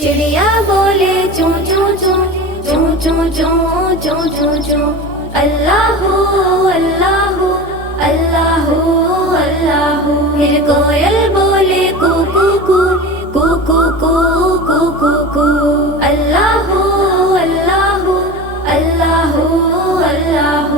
چڑیا بولے چوں چوں چوں چوں چوں چوں چوں چوں چوں اللہ اللہ اللہ اللہ. پھر کوئل بولے کو کو کو کو کو کو کو کو کو اللہ اللہ اللہ اللہ.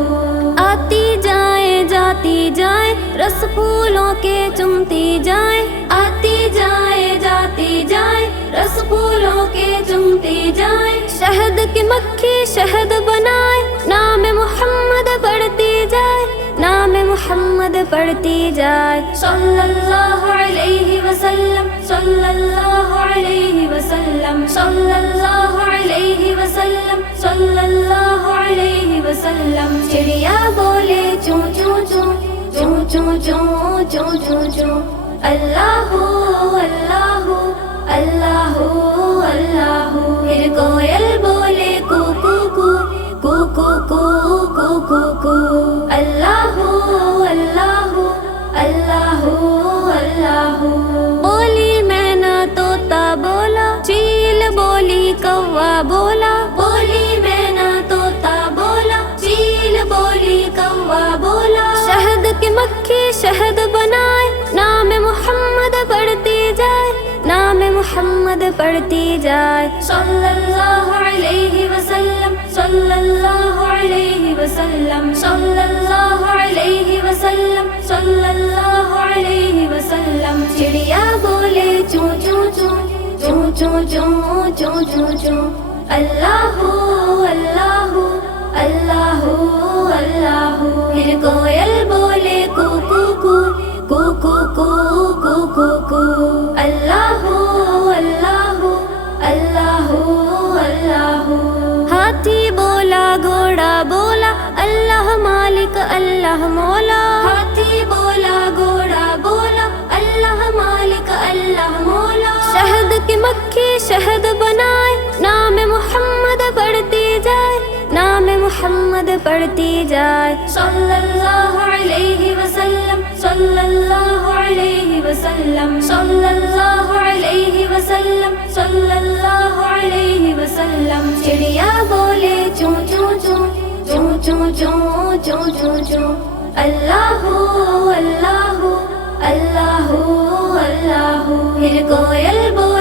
آتی جائیں جاتی جائیں رس پھولوں کے چمتی جائیں. آتی جائیں جاتی جائیں رس پھولوں کے چمتی جائیں. شہد کی مکھی شہد بنائے نام محمد پڑھتی جائے. نام محمد پڑھتی جائے. صلی اللہ علیہ وسلم صلی اللہ علیہ وسلم صلی اللہ علیہ وسلم صلی اللہ علیہ وسلم. چڑیا بولے چوں چوں چوں چوں چوں چوں چوں چوں چوں اللہ اللہ اللہ اللہ. پھر کوئل بولے کو کو کو کو کو کو کو کو کو اللہ اللہ اللہ اللہ. بولی مینا طوطا بولا چیل بولی کوا بولا. بولی مینا طوطا بولا چیل بولی کوا بولا. شہد کی مکھی شہد بنائے نام محمد پڑھتی جائے. نام محمد پڑھتی جائے. صلی اللہ علیہ وسلم صلی اللہ علیہ وسلم صلی اللہ علیہ وسلم صلی اللہ علیہ وسلم. چڑیا بولے چوں چوں چوں چوں چوں چوں چوں چوں چوں اللہ اللہ اللہ اللہ. پھر کوئل بولے کو کو کو کو کو کو کو کو کو اللہ اللہ اللہ اللہ. ہاتھی بولا گھوڑا بولا اللہ مالک اللہ مولا. ہاتھی بولا گھوڑا بولا اللہ مالک اللہ مولا. شہد کی مکھی شہد بنائے نام محمد پڑھتی جائے. نام محمد پڑھتی جائے. صلی اللہ علیہ وسلم صلی اللہ علیہ وسلم صلی اللہ علیہ وسلم صلی اللہ علیہ وسلم. چڑیا بولے چوں چوں چوں چوں چوں چوں چوں چوں چوں اللہ اللہ اللہ اللہ. پھر کوئل بولے